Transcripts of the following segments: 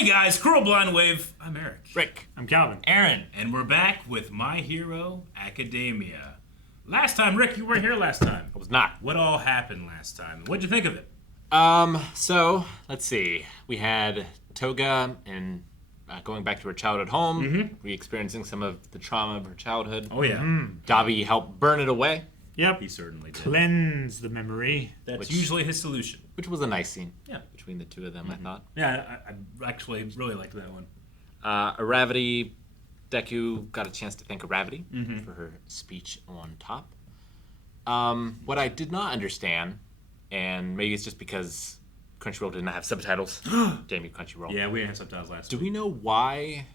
Hey guys, Cruel Blind Wave. I'm Eric. Rick. I'm Calvin. Aaron. And we're back with My Hero Academia. Last time, Rick, you weren't here last time. I was not. What all happened last time? What'd you think of it? So, let's see. We had Toga and going back to her childhood home, re-experiencing some of the trauma of her childhood. Oh, yeah. Dabi helped burn it away. Yep. He certainly did. Cleanse the memory. That's usually his solution. Which was a nice scene. Yeah. Between the two of them, I thought. Yeah, I actually really liked that one. Aravity, Deku got a chance to thank Aravity for her speech on top. What I did not understand, and maybe it's just because Crunchyroll did not have subtitles. Damn you, Crunchyroll. Yeah, we didn't have subtitles last Do week. we know why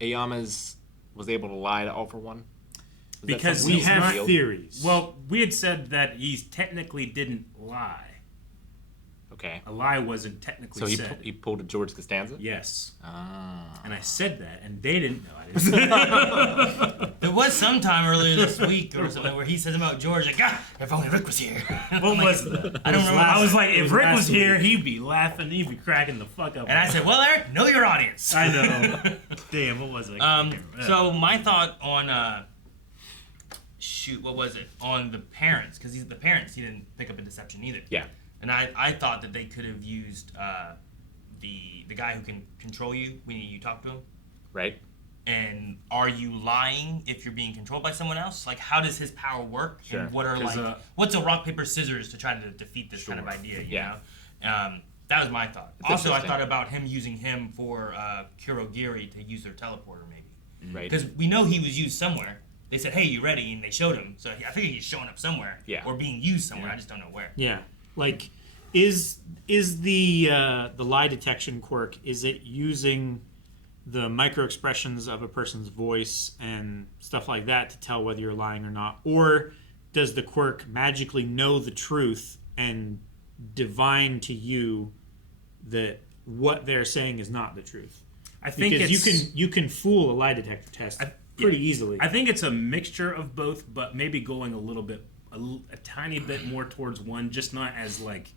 Aoyama's was able to lie to All For One? Because We he's have not... theories. Well, we had said that he technically didn't lie. Okay. A lie wasn't technically So said. he pulled a George Costanza? Yes. Ah. And I said that, and they didn't know. I didn't say that. There was some time earlier this week or something where he said about George, like, if only Rick was here. What was that? I don't remember. I was like, It if was Rick last was here, week. he'd be laughing, he'd be cracking the fuck up. And I said, well, Eric, know your audience. I know. Damn, what was it? So my thought on, what was it? On the parents, because the parents, he didn't pick up a deception either. Yeah. And I thought that they could have used the guy who can control you when you talk to him. Right? And are you lying if you're being controlled by someone else? Like, how does his power work? Sure. And what are 'Cause, what's a rock paper scissors to try to defeat this kind of idea? You know, that was my thought. That's Also, I interesting. thought about him using him for Kurogiri to use their teleporter, maybe. Right. Because we know he was used somewhere. They said, "Hey, you ready?" And they showed him. So I figure he's showing up somewhere. Yeah. Or being used somewhere. I just don't know where. yeah, like is the lie detection quirk? Is it using the micro expressions of a person's voice and stuff like that to tell whether you're lying or not, or does the quirk magically know the truth and divine to you that what they're saying is not the truth? I think Because you can fool a lie detector test pretty easily. I think it's a mixture of both, but maybe going a tiny bit more towards one, just not as like.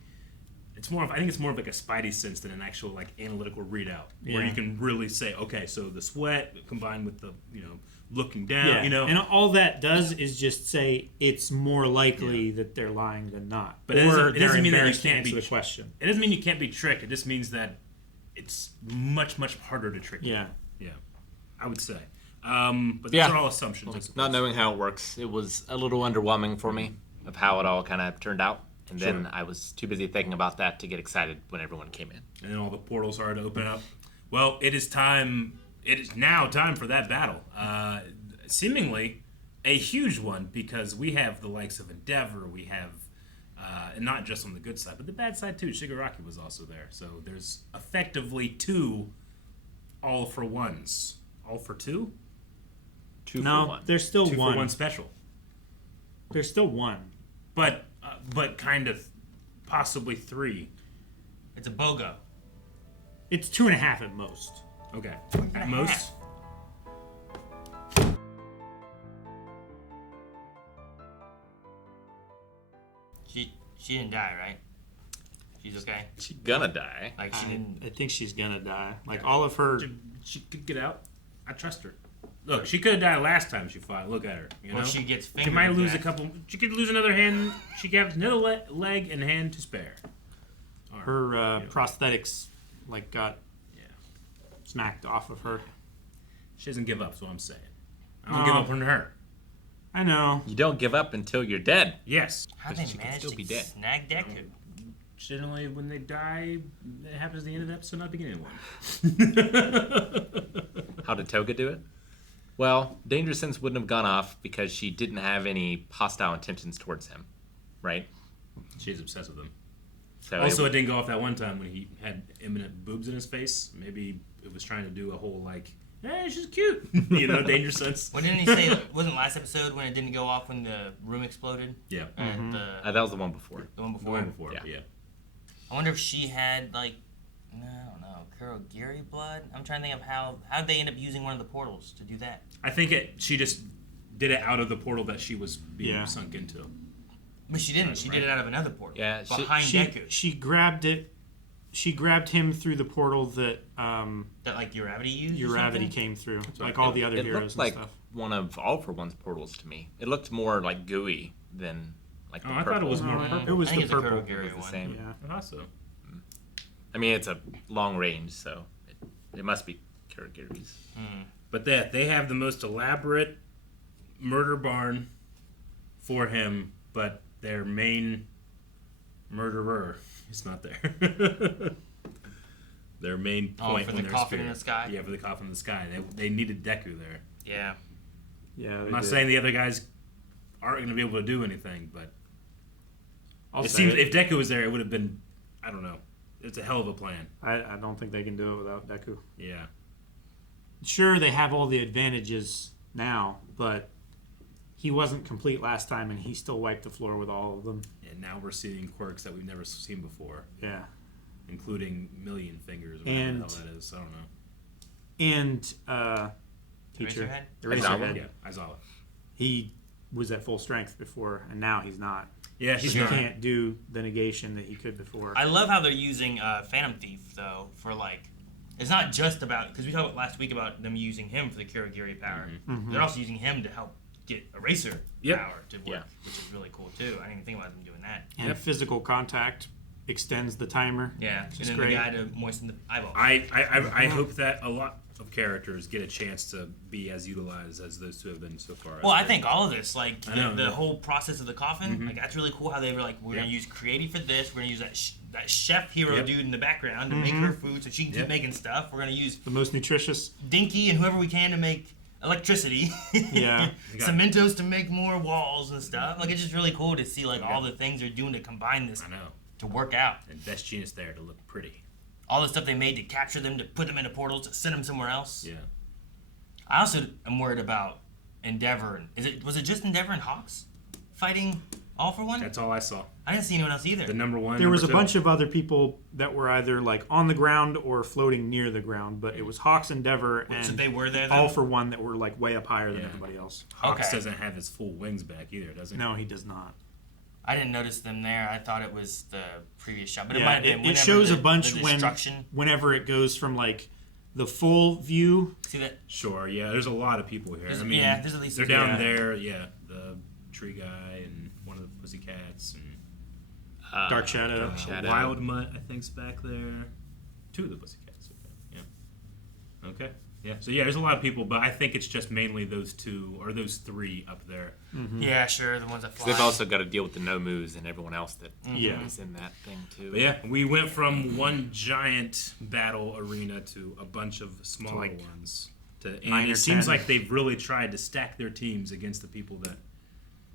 It's more of, I think it's more of like a spidey sense than an actual like analytical readout where Yeah. you can really say, okay, so the sweat combined with the looking down, Yeah, and all that does is just say it's more likely that they're lying than not. But or it doesn't they're mean that you embarrassed to can't answer be the question. It doesn't mean you can't be tricked. It just means that it's much harder to trick you. Yeah. Yeah, I would say. But those Yeah. are all assumptions. I suppose. Not knowing how it works, it was a little underwhelming for me of how it all kind of turned out. And then I was too busy thinking about that to get excited when everyone came in. And then all the portals started to open up. Well, it is time. It is now time for that battle. Seemingly a huge one because we have the likes of Endeavor. We have, and not just on the good side, but the bad side too. Shigaraki was also there. So there's effectively two all for ones. All for two? Two for No, one. there's still Two one. for one special. There's still one. But kind of possibly three. It's a BOGO. It's 2.5 at most. Okay. At most. She didn't die, right? She's okay. She's gonna die. Like she didn't. I think she's gonna die. Like all of her. She could get out. I trust her. Look, she could have died last time she fought. Look at her. You know? Well, she gets She fingered. might to lose a death. couple. She could lose another hand. She could have another leg and hand to spare. Her prosthetics got smacked off of her. She doesn't give up. Is what I'm saying. I don't give up on her. I know. You don't give up until you're dead. Yes. How they she could managed still to be dead. snag Deku? Generally, when they die, it happens at the end of the episode, not the beginning of one. How did Toga do it? Well, Danger Sense wouldn't have gone off because she didn't have any hostile intentions towards him, right? She's obsessed with him. So Also, it didn't go off that one time when he had imminent boobs in his face. Maybe it was trying to do a whole hey, she's cute. Danger sense. What didn't he say? Wasn't last episode when it didn't go off when the room exploded? Yeah. And that was the one before. the one The before. one before. Yeah. Yeah. I wonder if she had I don't know, Kurogiri blood. I'm trying to think of how'd they end up using one of the portals to do that. I think she just did it out of the portal that she was being sunk into. But she didn't. She did it out of another portal. Yeah, behind Deku. She grabbed it she grabbed him through the portal that That like Uravity used. or Uravity something? came through, right. like all the other It heroes looked and like stuff. one of All for One's portals to me. It looked more like gooey than like the Oh, I purple. thought it was more No, purple. it was I think the it's a purple. Kurogiri It was the one. same. Yeah. I thought so. I mean, it's a long range, so it must be Kurogiri's. But they have the most elaborate murder barn for him, but their main murderer is not there. Their main point for on the their coffin spear. in the sky? Yeah, for the coffin in the sky. They needed Deku there. Yeah. Yeah, I'm not saying the other guys aren't going to be able to do anything, but I'll it say seems it. if Deku was there, it would have been, I don't know. It's a hell of a plan. I don't think they can do it without Deku. Yeah. Sure, they have all the advantages now, but he wasn't complete last time, and he still wiped the floor with all of them. And now we're seeing quirks that we've never seen before, Yeah. including Million Fingers, or whatever And- the hell that is. I don't know. And teacher Eraserhead? Eraserhead. Yeah, Aizawa. He was at full strength before, and now he's not. Yeah, he's He not. can't do the negation that he could before. I love how they're using Phantom Thief though for like. It's not just about because we talked about last week about them using him for the Kurogiri power. They're also using him to help get Eraser Yep. power to work, Yeah. which is really cool too. I didn't even think about them doing that. And physical contact extends the timer. Yeah, Which and is then great. the guy to moisten the eyeball. I hope that a lot of characters get a chance to be as utilized as those two have been so far. Well, I think all of this, like I know, the yeah. whole process of the coffin, like that's really cool. How they were like, we're Yeah. gonna use creative for this. We're gonna use that chef hero Yep. dude in the background to make her food, so she can keep Yep. making stuff. We're gonna use The most nutritious. Dinky and whoever we can to make electricity. Yeah. You got- Cementos to make more walls and stuff. Like it's just really cool to see like all the things they're doing to combine this I know. to work out. And best genius there to look pretty. All the stuff they made to capture them, to put them into portals, to send them somewhere else. Yeah. I also am worried about Endeavor. Was it just Endeavor and Hawks fighting All for One? That's all I saw. I didn't see anyone else either. The number one. There was a number two. bunch of other people that were either like on the ground or floating near the ground, but it was Hawks, Endeavor, and So they were there though? All for One that were like way up higher than Yeah. everybody else. Hawks Okay. doesn't have his full wings back either, does he? No, he does not. I didn't notice them there. I thought it was the previous shot, but it Yeah, might have been. it whenever shows the, a bunch the when destruction. whenever it goes from like the full view. See that? Sure. Yeah. There's a lot of people here. There's- I mean, yeah, there's at least they're a- down yeah. there. Yeah. The tree guy and one of the pussycats and Dark Shadow. Dark Shadow. Wild Mutt, I think's back there. Two of the pussycats. Okay. Yeah. Okay. Yeah. So yeah, there's a lot of people, but I think it's just mainly those two or those three up there. Yeah, sure. The ones that fly. They've also got to deal with the Nomus and everyone else that Yeah. is in that thing too. But yeah, we went from one giant battle arena to a bunch of smaller like ones. And 9 or it seems 10. like they've really tried to stack their teams against the people that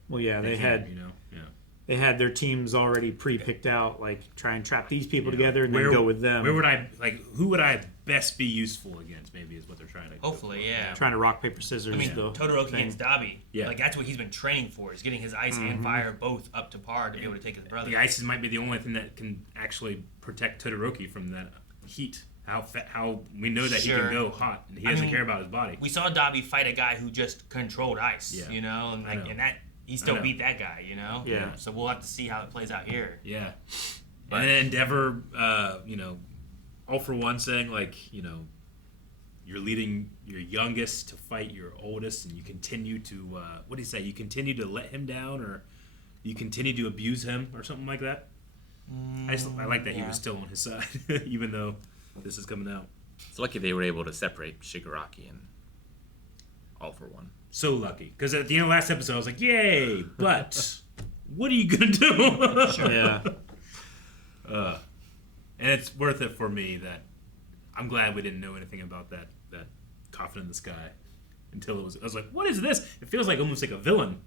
Well, yeah, they can, had you know, yeah. they had their teams already pre-picked out. Like try and trap these people Yeah. together and then go with them. Where would I who would I best be useful against? Maybe is what they're trying to. Hopefully, yeah. Trying to rock paper scissors. I mean, the Todoroki thing. against Dabi. Yeah. Like, that's what he's been training for, is getting his ice and fire both up to par to be able to take his brother. The ices might be the only thing that can actually protect Todoroki from that heat. How we know that he Sure. can go hot and he I doesn't mean, care about his body. We saw Dabi fight a guy who just controlled ice, Yeah. you know? And, I like, know. and that he I still know. beat that guy, you know? Yeah. So we'll have to see how it plays out here. Yeah. But- And then Endeavor, all for one saying, like, you're leading your youngest to fight your oldest, and you continue to, what do you say? You continue to let him down, or you continue to abuse him, or something like that? I like that he yeah. was still on his side, even though this is coming out. It's lucky they were able to separate Shigaraki and All for One. So lucky. Because at the end of last episode, I was like, yay, but what are you going to do? Yeah. And it's worth it for me that I'm glad we didn't know anything about that coffin in the sky until I was like, what is this? It feels like almost like a villain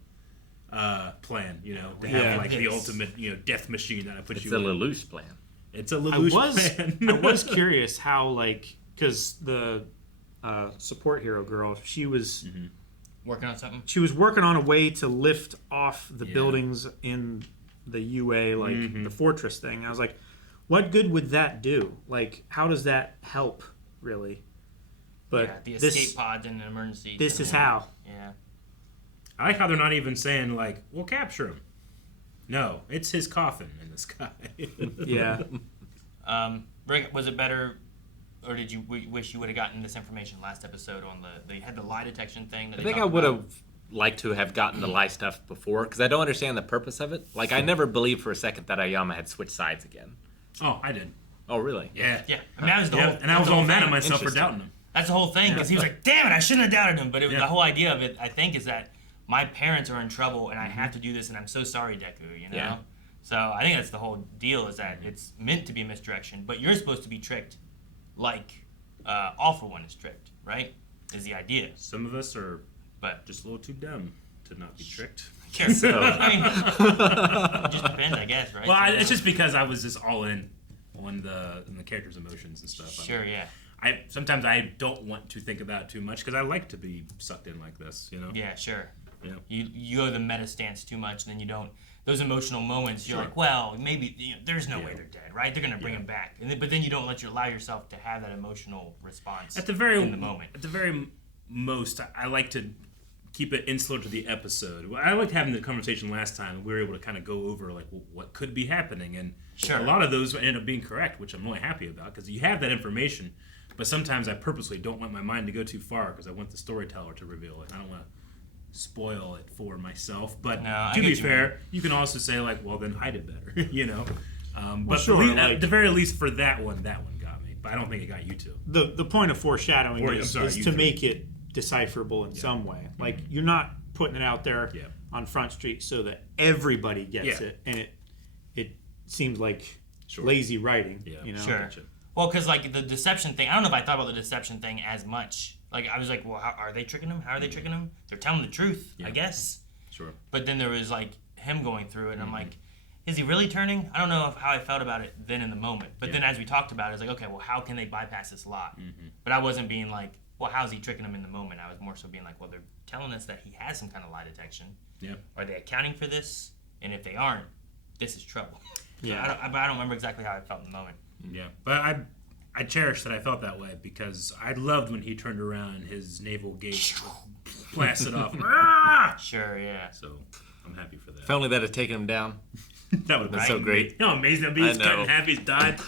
plan, to have Yeah. like the Yes. ultimate death machine that I put It's you a in. Lelouch plan. It's a I Lelouch was plan. I was curious how because the support hero girl she was Working on something? she was working on a way to lift off the Yeah. buildings in the UA like Mm-hmm. the fortress thing. I was like, what good would that do? Like, how does that help really? But Yeah, the this escape pods and emergency. this is how. Yeah. I like how they're not even saying, like, we'll capture him. No, it's his coffin in the sky. Yeah. Rick, was it better, or did you wish you would have gotten this information last episode on they had the lie detection thing? That I think I would have liked to have gotten the lie stuff before, because I don't understand the purpose of it. Like, I never believed for a second that Aoyama had switched sides again. Oh, I did. Oh, really? Yeah. Yeah, I mean, that was the whole. And I was all mad at myself for Interesting. doubting him. That's the whole thing, because he was like, "Damn it, I shouldn't have doubted him." But the whole idea of it, I think, is that my parents are in trouble, and I have to do this, and I'm so sorry, Deku. You know. Yeah. So I think that's the whole deal, is that it's meant to be a misdirection, but you're supposed to be tricked, like All For One is tricked, right? Is the idea. Some of us are But just a little too dumb to not be tricked. sure. So- I mean, it just depends, I guess, right? Well, it's just because I was just all in on the character's emotions and stuff. Sure, yeah. Sometimes I don't want to think about it too much because I like to be sucked in like this, you know. Yeah, sure. Yeah. You go the meta stance too much, then you don't. Those emotional moments, you're Sure. like, well, maybe there's no way Yeah. they're dead, right? They're gonna bring them back, but then you don't allow yourself to have that emotional response At the very in the moment. At the very most, I like to keep it insular to the episode. I liked having the conversation last time. We were able to kind of go over like what could be happening, and Sure. a lot of those ended up being correct, which I'm really happy about because you have that information. But sometimes I purposely don't want my mind to go too far because I want the storyteller to reveal it. I don't want to spoil it for myself. But No, I to get be you, fair, you can also say like, well, then I did better, you know. But sure, at the very least for that one got me. But I don't think it got you two. The point of foreshadowing Or, is sorry, to you three. make it decipherable in some way. Like, you're not putting it out there Yeah. on Front Street so that everybody gets Yeah. it, and it seems like Sure. lazy writing. Yeah. You know? Sure. Gotcha. Well, because like the deception thing, I don't know if I thought about the deception thing as much. Like I was like, well, how are they tricking him? How are they tricking him? They're telling the truth, I Yeah. guess. Sure. But then there was like him going through it, and I'm like, is he really turning? I don't know how I felt about it then in the moment. But then as we talked about it, it's like, okay, well, how can they bypass this lie? But I wasn't being like, well, how's he tricking him in the moment? I was more so being like, well, they're telling us that he has some kind of lie detection. Yeah. Are they accounting for this? And if they aren't, this is trouble. Yeah. I don't remember exactly how I felt in the moment. Yeah, but I cherish that I felt that way because I loved when he turned around and his naval gate blasted off. Ah! Sure, yeah. So I'm happy for that. If only that had taken him down. That would have been so great. You know how amazing that would be. He's I cut know. in half. He's died.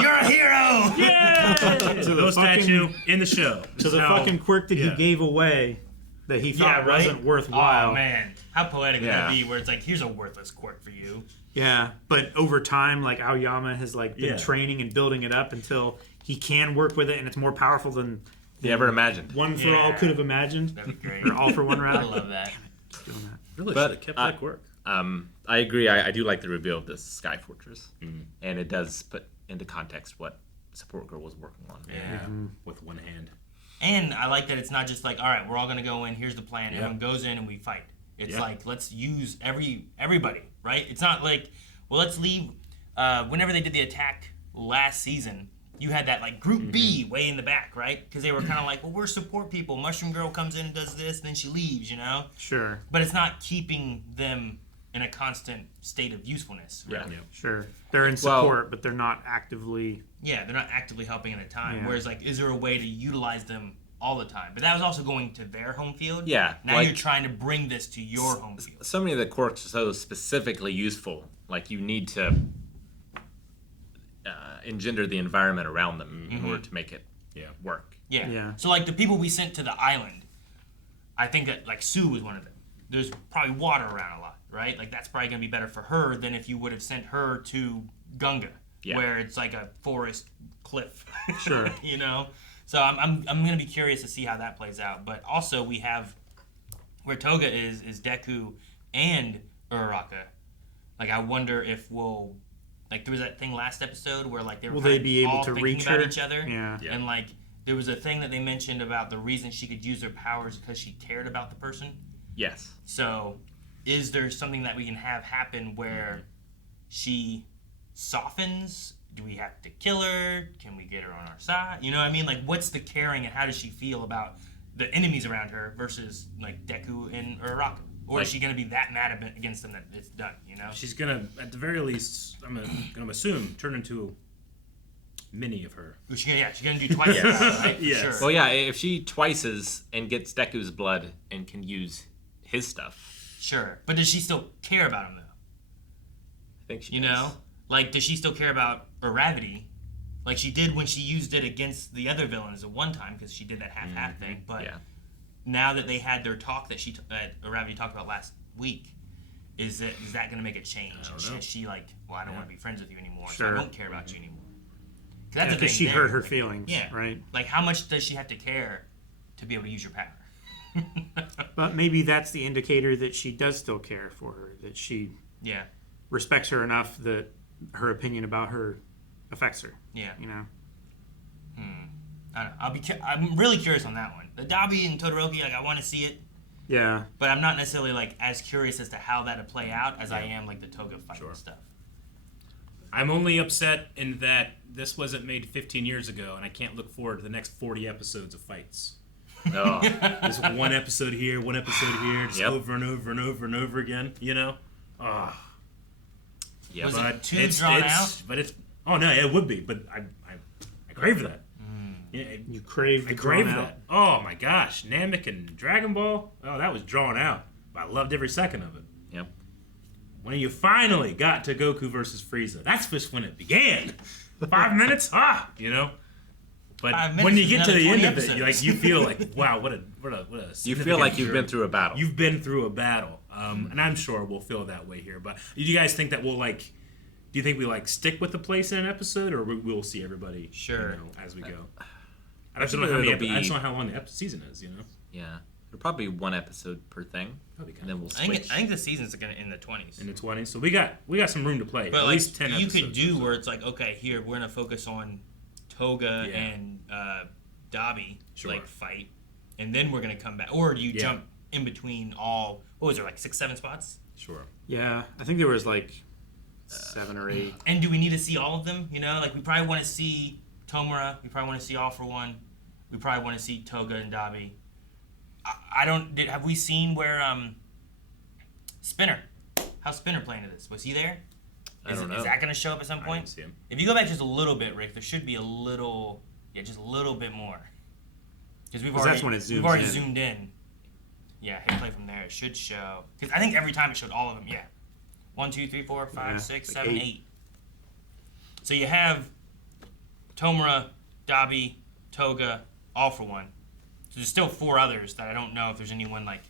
You're a hero! Yeah. To the No fucking- statue in the show. To the How- fucking quirk that he yeah. gave away that he thought wasn't worthwhile. Oh, man. How poetic would Yeah. that be where it's like, here's a worthless quirk for you. Yeah, but over time, like Aoyama has like been Yeah. training and building it up until he can work with it, and it's more powerful than You ever imagined? One for All Yeah. could have imagined, That'd be great. or All for One I rather. love that. Doing that. Really But, should have kept uh, that quirk. I agree. I do like the reveal of this Sky Fortress, and it does put into context what Support Girl was working on. Yeah, with one hand. And I like that it's not just like, all right, we're all going to go in, here's the plan. Yeah. Everyone goes in and we fight. It's Yeah. like, let's use everybody, right? It's not like, well, let's leave. Whenever they did the attack last season, you had that like Group B way in the back, right? Because they were kind of like, well, we're support people. Mushroom Girl comes in and does this, then she leaves, you know? Sure, But it's not keeping them in a constant state of usefulness. Yeah. Yeah. sure. They're in Well- support, but they're not actively. Yeah, they're not actively helping at a time. Yeah. Whereas, like, is there a way to utilize them all the time? But that was also going to their home field. Yeah, Now like- you're trying to bring this to your home field. So many of the quirks are so specifically useful. Like, you need to engender the environment around them in order to make it Yeah. work. Yeah. Yeah. So, like, the people we sent to the island, I think that, like, Sue was one of them. There's probably water around a lot, right? Like, that's probably going to be better for her than if you would have sent her to Gunga, Yeah. where it's like a forest cliff. Sure. You know? So I'm going to be curious to see how that plays out. But also, we have where Toga is Deku and Uraraka. Like, I wonder if we'll. Like, there was that thing last episode where, like, they were Will kind they of be able all to thinking reach about her? each other. Yeah. Yeah. And, like, there was a thing that they mentioned about the reason she could use her powers because she cared about the person. Yes. So, is there something that we can have happen where she softens? Do we have to kill her? Can we get her on our side? You know what I mean? Like, what's the caring and how does she feel about the enemies around her versus, like, Deku and Uraraka? Or Like- is she going to be that mad against them that it's done, you know? She's gonna, at the very least, I'm gonna assume, turn into a mini of her. She's going to do twice that, right? For Yes. Sure. Well, yeah, if she twices and gets Deku's blood and can use his stuff, Sure. But does she still care about him, though? I think she You does. know? Like, does she still care about Uravity, like she did when she used it against the other villains at one time, because she did that half thing. But now that they had their talk that Uravity talked about last week, is that going to make a change? Is she like, well, I don't want to be friends with you anymore, so I don't care about you anymore? That's because she hurt her feelings, right? Like, how much does she have to care to be able to use your power? But maybe that's the indicator that she does still care for her, that she respects her enough that her opinion about her affects her. Yeah. You know? I don't know. I'm really curious on that one. The Dabi and Todoroki, like, I want to see it. Yeah. But I'm not necessarily, like, as curious as to how that'll play out as I am, like, the Toga fight and stuff. I'm only upset in that this wasn't made 15 years ago, and I can't look forward to the next 40 episodes of fights. No. Just one episode here, just over and over and over and over again, you know? Oh. Yeah, was but it too drawn out? But it's... Oh, no, it would be, but I crave that. Yeah, you crave I crave that. Oh, my gosh. Namek and Dragon Ball? Oh, that was drawn out. But I loved every second of it. Yep. When you finally got to Goku versus Frieza, that's just when it began. 5 minutes? You know? But when you get to the end of it, you feel like, wow, what a you feel like you've been through a battle. You've been through a battle. And I'm sure we'll feel that way here. But do you guys think that we'll, like... Do you think we, like, stick with the place in an episode, or we'll see everybody as we go? I just don't know how long the season is, you know? Yeah. It'll probably be one episode per thing. And then we'll switch. I think the season's going to in the 20s. In the 20s. So we got some room to play. But at least 10 you episodes. Could do where it's like, okay, here, we're going to focus on Toga and Dabi, like, fight. And then we're going to come back. Or do you jump in between all, what was there, like 6, 7 spots? Sure. Yeah. I think there was, like, 7 or 8. And do we need to see all of them? You know, like, we probably want to see Tomura. We probably want to see All For One. We probably want to see Toga and Dabi. Have we seen where Spinner? How's Spinner playing to this? Was he there? I don't know. Is that going to show up at some point? I didn't see him. If you go back just a little bit, Rick, there should be a little, just a little bit more. Because we've already zoomed in. Yeah, hit play from there. It should show. Because I think every time it showed all of them. Yeah, 1, 2, 3, 4, 5, 6, 7, 8. So you have Tomura, Dabi, Toga, All For One. So there's still 4 others that I don't know if there's anyone like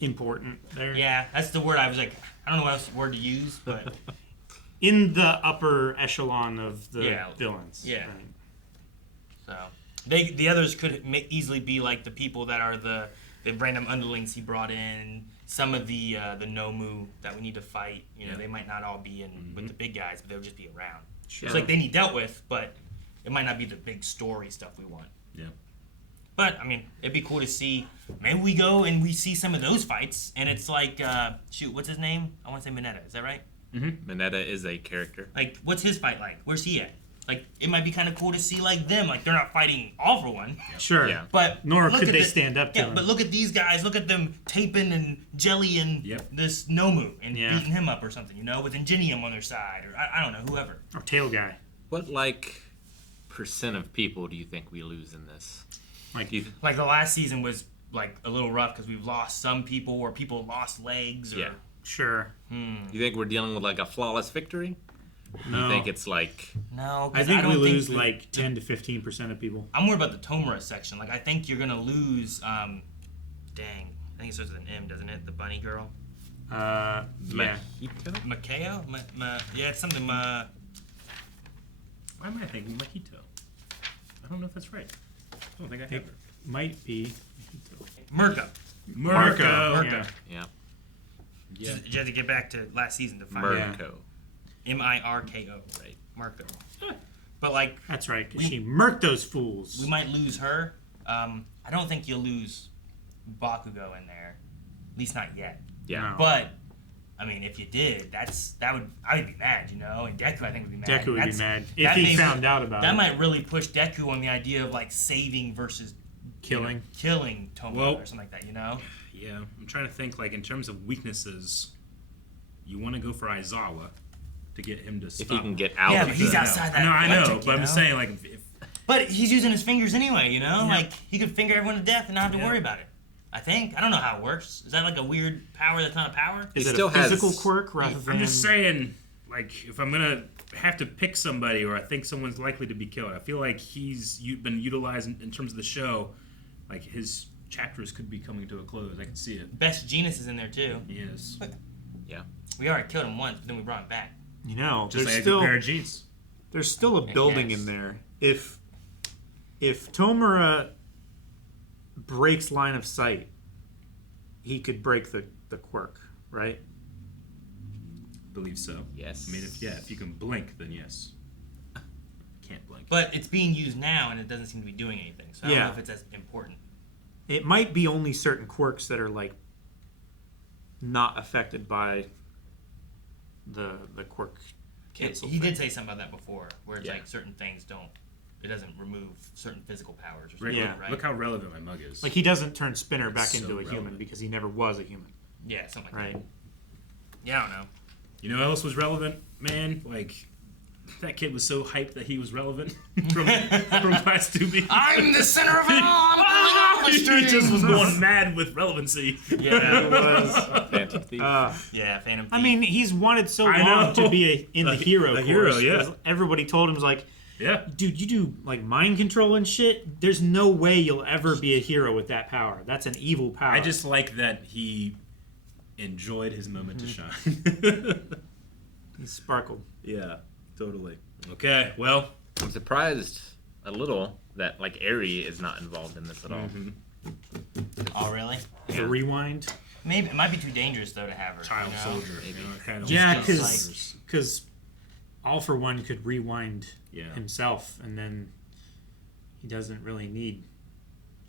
important there. Yeah, that's the word I was like, I don't know what else word to use, but in the upper echelon of the villains. Yeah. Right. So the others could easily be like the people that are the random underlings he brought in. Some of the Nomu that we need to fight. You know, they might not all be in with the big guys, but they'll just be around. Sure. It's like they need dealt with, but it might not be the big story stuff we want. Yeah. But, I mean, it'd be cool to see. Maybe we go and we see some of those fights, and it's like, what's his name? I want to say Mineta. Is that right? Mm-hmm. Mineta is a character. Like, what's his fight like? Where's he at? Like, it might be kind of cool to see, like, them. Like, they're not fighting All For One. Sure. Yeah. But nor could they stand up to him. But look at these guys. Look at them taping and jellying this Nomu and beating him up or something, you know, with Ingenium on their side. Or, I don't know, whoever. Or Tail Guy. What, like, percent of people do you think we lose in this? Like the last season was like a little rough because we've lost some people, or people lost legs. Or, sure. You think we're dealing with like a flawless victory? No. You think it's like no? I think we lose like 10 to 15% of people. I'm worried about the Tomura section. Like I think you're gonna lose. Dang, I think it starts with an M, doesn't it? The bunny girl. Yeah. Makeo? Yeah, it's something. Why am I thinking Mahito? I don't know if that's right. I don't think I have it. Might be. Mirko. Yeah. You have to get back to last season to find Mirko. Mirko. Right. Mirko. But like. That's right, because she murked those fools. We might lose her. I don't think you'll lose Bakugo in there. At least not yet. Yeah. No. But. I mean, if you did, I would be mad, you know, and Deku I think would be mad. Deku would be mad if he found out about it. That might really push Deku on the idea of like saving versus killing Tomo or something like that, you know? Yeah, I'm trying to think like in terms of weaknesses, you want to go for Aizawa to get him to stop. If he can get out. Yeah, but he's outside that. I know, but I'm saying like if but he's using his fingers anyway, you know? Like he could finger everyone to death and not have to worry about it. I think. I don't know how it works. Is that like a weird power that's not a power? Is it a physical quirk rather than... I'm just saying, like if I'm gonna have to pick somebody, or I think someone's likely to be killed, I feel like he's been utilized in terms of the show. Like his chapters could be coming to a close. I can see it. Best Genius is in there too. Yes. Yeah. We already killed him once, but then we brought him back. You know, Just there's like still a pair of jeans. there's still a building guess. in there. If Tomura breaks line of sight, he could break the quirk, right? Believe so. Yes. I mean, if you can blink, then yes. Can't blink. But it's being used now, and it doesn't seem to be doing anything. So I don't Yeah. know if it's as important. It might be only certain quirks that are like not affected by the quirk cancel. He thing. did say something about that before, where it's Yeah. like certain things don't. It doesn't remove certain physical powers or Rick, something, Yeah. right? Look how relevant my mug is. Like he doesn't turn Spinner It's back so into a human relevant. because he never was a human, Yeah, something like right? that. Yeah, I don't know. You know what else was relevant, man? Like, that kid was so hyped that he was relevant from Class 2B. I'm the center of it all. I'm pulling all the He strings. just was going mad with relevancy. Yeah, It was. Phantom Thief. yeah, Phantom. I mean, he's wanted so I long know. to be in the hero. a hero, course, yeah. 'cause everybody told him was like, Yeah. dude, you do like mind control and shit. There's no way you'll ever be a hero with that power. That's an evil power. I just like that he enjoyed his moment to shine. he sparkled. Yeah, totally. Okay, well, I'm surprised a little that like Eri is not involved in this at all. Oh, really? The rewind. Maybe it might be too dangerous though to have her. child you know? soldier. You know, kind of Yeah, child because soldiers. All for One could rewind Yeah. himself, and then he doesn't really need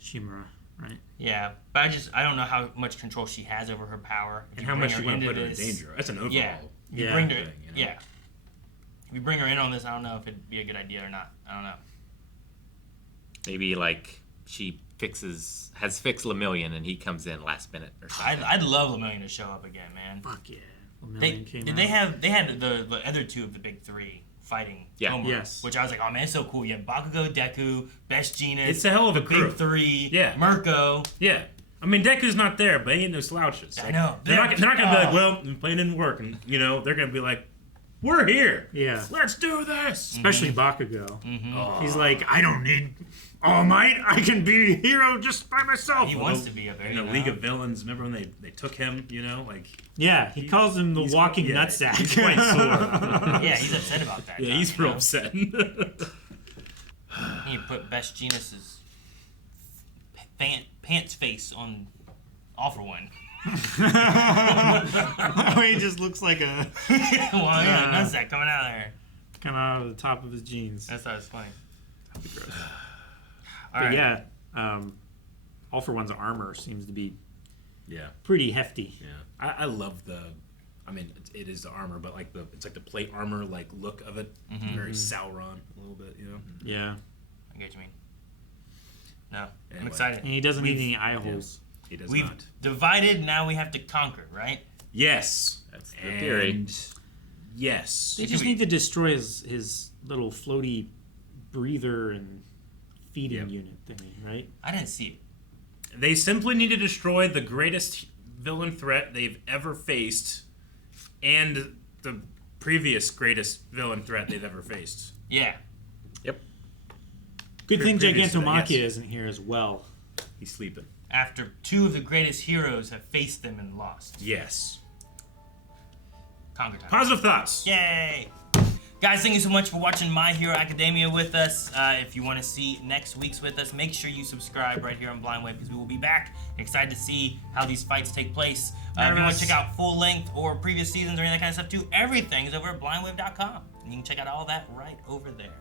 Shimura, right? Yeah, but I don't know how much control she has over her power. If And you how bring much her you want to into put her in this- danger. That's an overall. Yeah. If you Yeah. bring her, thing, you know? yeah. If you bring her in on this, I don't know if it'd be a good idea or not. I don't know. Maybe like she has fixed Lemillion and he comes in last minute or something. I'd love Lemillion to show up again, man. Fuck yeah. They came did out. they had the other two of the big three fighting Yeah. Homer, Yes. which I was like, oh man, it's so cool. You have Bakugo, Deku, Best Genius. It's a hell of a the crew. big three. Yeah. Mirko. Yeah. I mean, Deku's not there, but he ain't no slouches. I know. They're not going to be like, Oh. well, the plane didn't work. And, you know, they're going to be like, we're here. Yeah. Let's do this. Especially Bakugo. Oh. He's like, I don't need All Might. I can be a hero just by myself. He wants to be up there. In the you know? League of Villains, remember when they took him, you know? Like, Yeah, he calls him the he's- walking yeah, nutsack. He's quite sore. Yeah, he's upset about that. Yeah, now, he's you real know? upset. You need to put Best Genius's pants face on All for One. He just looks like a Well, yeah, nutsack coming out of there. come out of the top of his jeans. That's how it's funny. Gross. All But right. yeah, All for One's armor seems to be yeah. pretty hefty. Yeah. I love I mean, it is the armor, but like it's like the plate armor like look of it. Very Sauron a little bit, you know? Yeah, I get what you mean. No, I'm Anyway. excited. and he doesn't need any eye holes. He does We've not. divided, now we have to conquer, right? Yes. That's the theory. And yes. They just need to destroy his little floaty breather and feeding Yep. unit thingy, right? I didn't see it. They simply need to destroy the greatest villain threat they've ever faced and the previous greatest villain threat they've ever faced. Yeah. Yep. Good thing Previous to that, Gigantomachia yes. isn't here as well. He's sleeping. After two of the greatest heroes have faced them and lost. Yes. Conquer time. Positive thoughts. Yay! Guys, thank you so much for watching My Hero Academia with us. If you want to see next week's with us, make sure you subscribe right here on Blind Wave because we will be back. Excited to see how these fights take place. If you want to check out full length or previous seasons or any of that kind of stuff too, everything is over at blindwave.com. And you can check out all that right over there.